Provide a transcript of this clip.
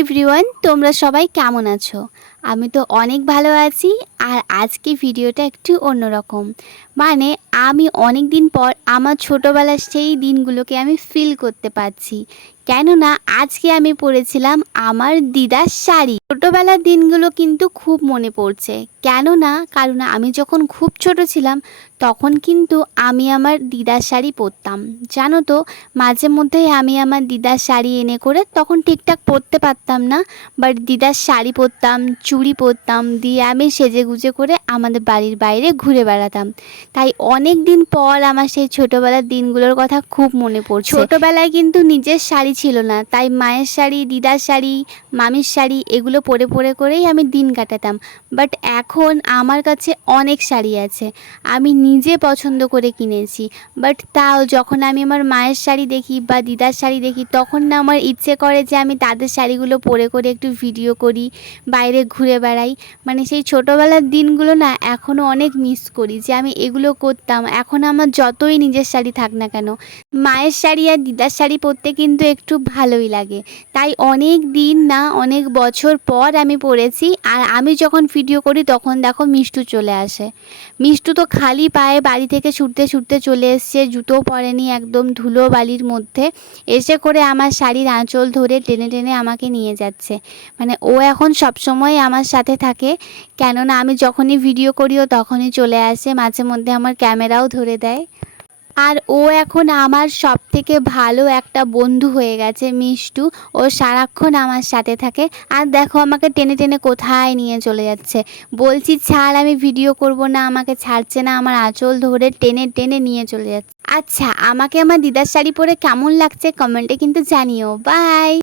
Everyone, তোমরা সবাই কেমন আছো? আমি তো অনেক ভালো আছি। আর আজকে ভিডিওটা একটু অন্যরকম। মানে আমি অনেক দিন পর আমার ছোটোবেলার সেই দিনগুলোকে আমি ফিল করতে পারছি। কেননা আজকে আমি পরেছিলাম আমার দিদার শাড়ি। ছোটোবেলার দিনগুলো কিন্তু খুব মনে পড়ছে। কারণ আমি যখন খুব ছোট ছিলাম তখন কিন্তু আমি আমার দিদার শাড়ি পরতাম। জানো তো, মাঝে মধ্যেই আমি আমার দিদার শাড়ি এনে করে, তখন ঠিকঠাক পরতে পারতাম না, বাট দিদার শাড়ি পরতাম, চুড়ি পরতাম, দিয়ে আমি সেজেগুজে করে আমাদের বাড়ির বাইরে ঘুরে বেড়াতাম। তাই অনেক দিন পর আমার সেই ছোটোবেলার দিনগুলোর কথা খুব মনে পড়ছে। ছোটোবেলায় কিন্তু নিজের শাড়ি ছিল না, তাই মায়ের শাড়ি, দিদার শাড়ি, মামির শাড়ি এগুলো পরে পরে করেই আমি দিন কাটাতাম। বাট এখন আমার কাছে অনেক শাড়ি আছে, আমি নিজে পছন্দ করে কিনেছি। বাট তাও যখন আমি আমার মায়ের শাড়ি দেখি বা দিদার শাড়ি দেখি, তখন না আমার ইচ্ছে করে যে আমি তাদের শাড়িগুলো পরে করে একটু ভিডিও করি, বাইরে ঘুরে বেড়াই। মানে সেই ছোটোবেলার দিনগুলো না এখনও অনেক মিস করি, যে আমি এগুলো করতাম। এখন আমার যতই নিজের শাড়ি থাক না কেন, মায়ের শাড়ি আর দিদার শাড়ি পরতে কিন্তু একটু ভালোই লাগে। তাই অনেক দিন না, অনেক বছর পর আমি পরেছি। আর আমি যখন ভিডিও করি তখন দেখো মিষ্টু চলে আসে। মিষ্টু তো খালি পায়ে বাড়ি থেকে ছুটতে ছুটতে চলে এসছে, জুতো পরেনি, একদম ধুলো বালির মধ্যে এসে করে আমার শাড়ির আঁচল ধরে টেনে টেনে আমাকে নিয়ে যাচ্ছে। মানে ও এখন সবসময় আমার সাথে থাকে, কেননা আমি যখনই ভিডিও করি ও তখনই চলে আসে, মাঝে মধ্যে আমার ক্যামেরাও ধরে দেয়। আর ও এখন আমার সব থেকে ভালো একটা বন্ধু হয়ে গেছে, মিষ্টু। ও সারাক্ষণ আমার সাথে থাকে। আর দেখো আমাকে টেনে টেনে কোথায় নিয়ে চলে যাচ্ছে। বলছি ছাড়, আমি ভিডিও করব না, আমাকে ছাড়ছে না, আমার আঁচল ধরে টেনে টেনে নিয়ে চলে যাচ্ছে। আচ্ছা, আমাকে আমার দিদার শাড়ি পরে কেমন লাগছে কমেন্টে কিন্তু জানিও। বাই।